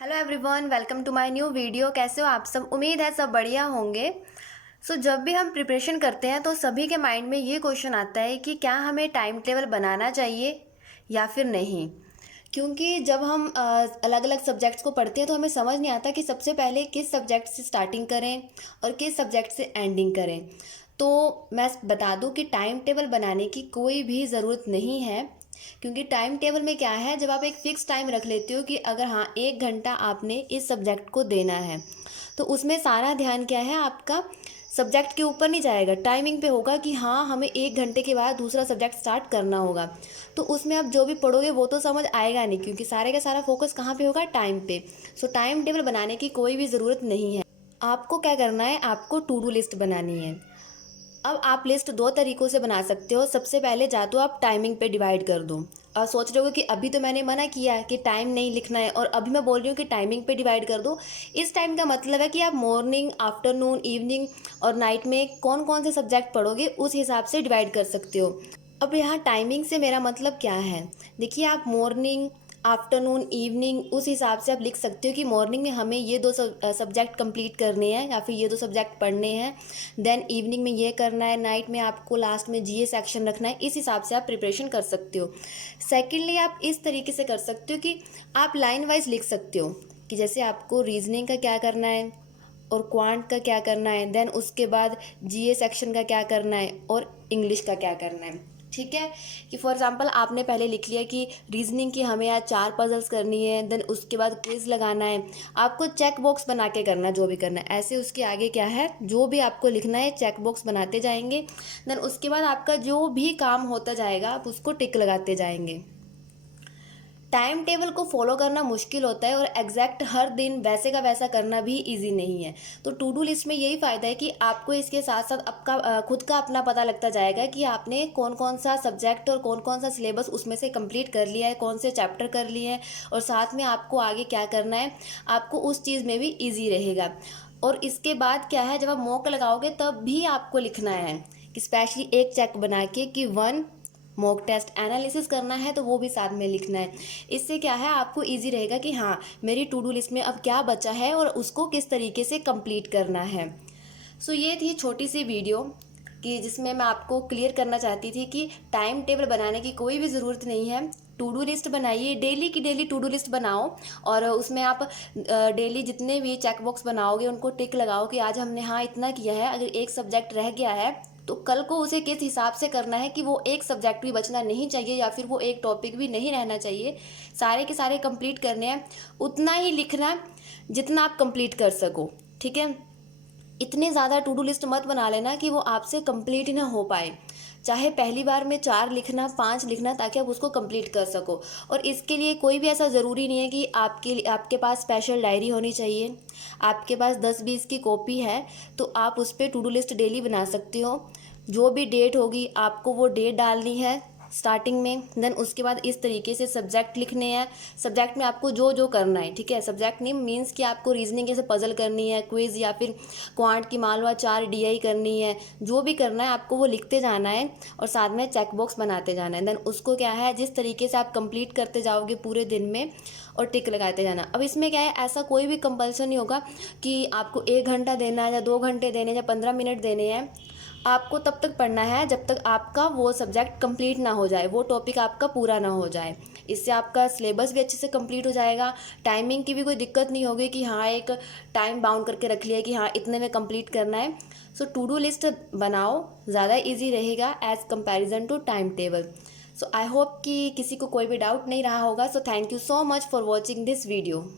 Hello everyone, welcome to my new video. कैसे हो आप सब? उम्मीद है सब बढ़िया होंगे। जब भी हम प्रिपरेशन करते हैं तो सभी के माइंड में ये क्वेश्चन आता है कि क्या हमें टाइम टेबल बनाना चाहिए या फिर नहीं। क्योंकि जब हम अलग अलग सब्जेक्ट्स को पढ़ते हैं तो हमें समझ नहीं आता कि सबसे पहले किस सब्जेक्ट से स्टार्टिंग करें और किस सब्जेक्ट से एंडिंग करें। तो मैं बता दूं कि टाइम टेबल बनाने की कोई भी ज़रूरत नहीं है। क्योंकि टाइम टेबल में क्या है, जब आप एक फ़िक्स टाइम रख लेते हो कि अगर हाँ 1 घंटा आपने इस सब्जेक्ट को देना है, तो उसमें सारा ध्यान क्या है आपका सब्जेक्ट के ऊपर नहीं जाएगा, टाइमिंग पे होगा कि हाँ हमें 1 घंटे के बाद दूसरा सब्जेक्ट स्टार्ट करना होगा। तो उसमें आप जो भी पढ़ोगे वो तो समझ आएगा नहीं, क्योंकि सारे का सारा फोकस कहाँ पे होगा, टाइम पे। टाइम टेबल बनाने की कोई भी ज़रूरत नहीं है। आपको क्या करना है, आपको टू डू लिस्ट बनानी है। अब आप लिस्ट दो तरीक़ों से बना सकते हो। सबसे पहले जा तो आप टाइमिंग पे डिवाइड कर दो। और सोच रहे हो कि अभी तो मैंने मना किया है कि टाइम नहीं लिखना है, और अभी मैं बोल रही हूँ कि टाइमिंग पे डिवाइड कर दो। इस टाइम का मतलब है कि आप मॉर्निंग, आफ्टरनून, इवनिंग और नाइट में कौन कौन से सब्जेक्ट पढ़ोगे उस हिसाब से डिवाइड कर सकते हो। अब यहाँ टाइमिंग से मेरा मतलब क्या है, देखिए आप मॉर्निंग, आफ्टरनून, इवनिंग उस हिसाब से आप लिख सकते हो कि मॉर्निंग में हमें ये दो सब्जेक्ट कंप्लीट करने हैं या फिर ये दो सब्जेक्ट पढ़ने हैं। देन इवनिंग में ये करना है, नाइट में आपको लास्ट में जीए सेक्शन रखना है। इस हिसाब से आप प्रिपरेशन कर सकते हो। सेकेंडली आप इस तरीके से कर सकते हो कि आप लाइन वाइज लिख सकते हो कि जैसे आपको रीजनिंग का क्या करना है और क्वांट का क्या करना है, देन उसके बाद जीए सेक्शन का क्या करना है और इंग्लिश का क्या करना है। ठीक है, कि फॉर एग्जांपल आपने पहले लिख लिया कि रीजनिंग की हमें आज 4 पजल्स करनी है, देन उसके बाद क्विज लगाना है। आपको चेक बॉक्स बना के करना है जो भी करना है, ऐसे उसके आगे क्या है जो भी आपको लिखना है चेक बॉक्स बनाते जाएंगे। देन उसके बाद आपका जो भी काम होता जाएगा आप उसको टिक लगाते जाएंगे। टाइम टेबल को फॉलो करना मुश्किल होता है और एग्जैक्ट हर दिन वैसे का वैसा करना भी इजी नहीं है। तो टू डू लिस्ट में यही फ़ायदा है कि आपको इसके साथ साथ आपका खुद का अपना पता लगता जाएगा कि आपने कौन कौन सा सब्जेक्ट और कौन कौन सा सिलेबस उसमें से कंप्लीट कर लिया है, कौन से चैप्टर कर लिए हैं, और साथ में आपको आगे क्या करना है। आपको उस चीज़ में भी ईजी रहेगा। और इसके बाद क्या है, जब आप मॉक लगाओगे तब भी आपको लिखना है कि स्पेशली एक चेक बना के कि 1 मॉक टेस्ट एनालिसिस करना है, तो वो भी साथ में लिखना है। इससे क्या है आपको इजी रहेगा कि हाँ मेरी टू डू लिस्ट में अब क्या बचा है और उसको किस तरीके से कंप्लीट करना है। ये थी छोटी सी वीडियो कि जिसमें मैं आपको क्लियर करना चाहती थी कि टाइम टेबल बनाने की कोई भी ज़रूरत नहीं है। टू डू लिस्ट बनाइए, डेली की डेली टू डू लिस्ट बनाओ, और उसमें आप डेली जितने भी चेक बॉक्स बनाओगे उनको टिक लगाओ कि आज हमने हाँ इतना किया है। अगर एक सब्जेक्ट रह गया है तो कल को उसे किस हिसाब से करना है कि वो एक सब्जेक्ट भी बचना नहीं चाहिए या फिर वो एक टॉपिक भी नहीं रहना चाहिए, सारे के सारे कंप्लीट करने हैं। उतना ही लिखना जितना आप कंप्लीट कर सको। ठीक है, इतनी ज़्यादा टू डू लिस्ट मत बना लेना कि वो आपसे कंप्लीट ही ना हो पाए। चाहे पहली बार में 4 लिखना, 5 लिखना, ताकि आप उसको कंप्लीट कर सको। और इसके लिए कोई भी ऐसा ज़रूरी नहीं है कि आपके पास स्पेशल डायरी होनी चाहिए। आपके पास 10-20 की कॉपी है तो आप उस पर टू डू लिस्ट डेली बना सकते हो। जो भी डेट होगी आपको वो डेट डालनी है स्टार्टिंग में। देन उसके बाद इस तरीके से सब्जेक्ट लिखने हैं। सब्जेक्ट में आपको जो जो करना है, ठीक है, सब्जेक्ट नहीं मीन्स कि आपको रीजनिंग जैसे पजल करनी है, क्विज या फिर क्वांट की मान लो 4 डीआई करनी है, जो भी करना है आपको वो लिखते जाना है और साथ में चेक बॉक्स बनाते जाना है। देन उसको क्या है जिस तरीके से आप कंप्लीट करते जाओगे पूरे दिन में और टिक लगाते जाना। अब इसमें क्या है, ऐसा कोई भी कंपल्सन नहीं होगा कि आपको 1 घंटा देना है या 2 घंटे देने या 15 मिनट देने हैं। आपको तब तक पढ़ना है जब तक आपका वो सब्जेक्ट कंप्लीट ना हो जाए, वो टॉपिक आपका पूरा ना हो जाए। इससे आपका सिलेबस भी अच्छे से कंप्लीट हो जाएगा। टाइमिंग की भी कोई दिक्कत नहीं होगी कि हाँ एक टाइम बाउंड करके रख लिया कि हाँ इतने में कंप्लीट करना है। टू डू लिस्ट बनाओ, ज़्यादा इजी रहेगा as comparison to time table. I hope कि किसी को कोई भी डाउट नहीं रहा होगा। Thank you so much for watching this video.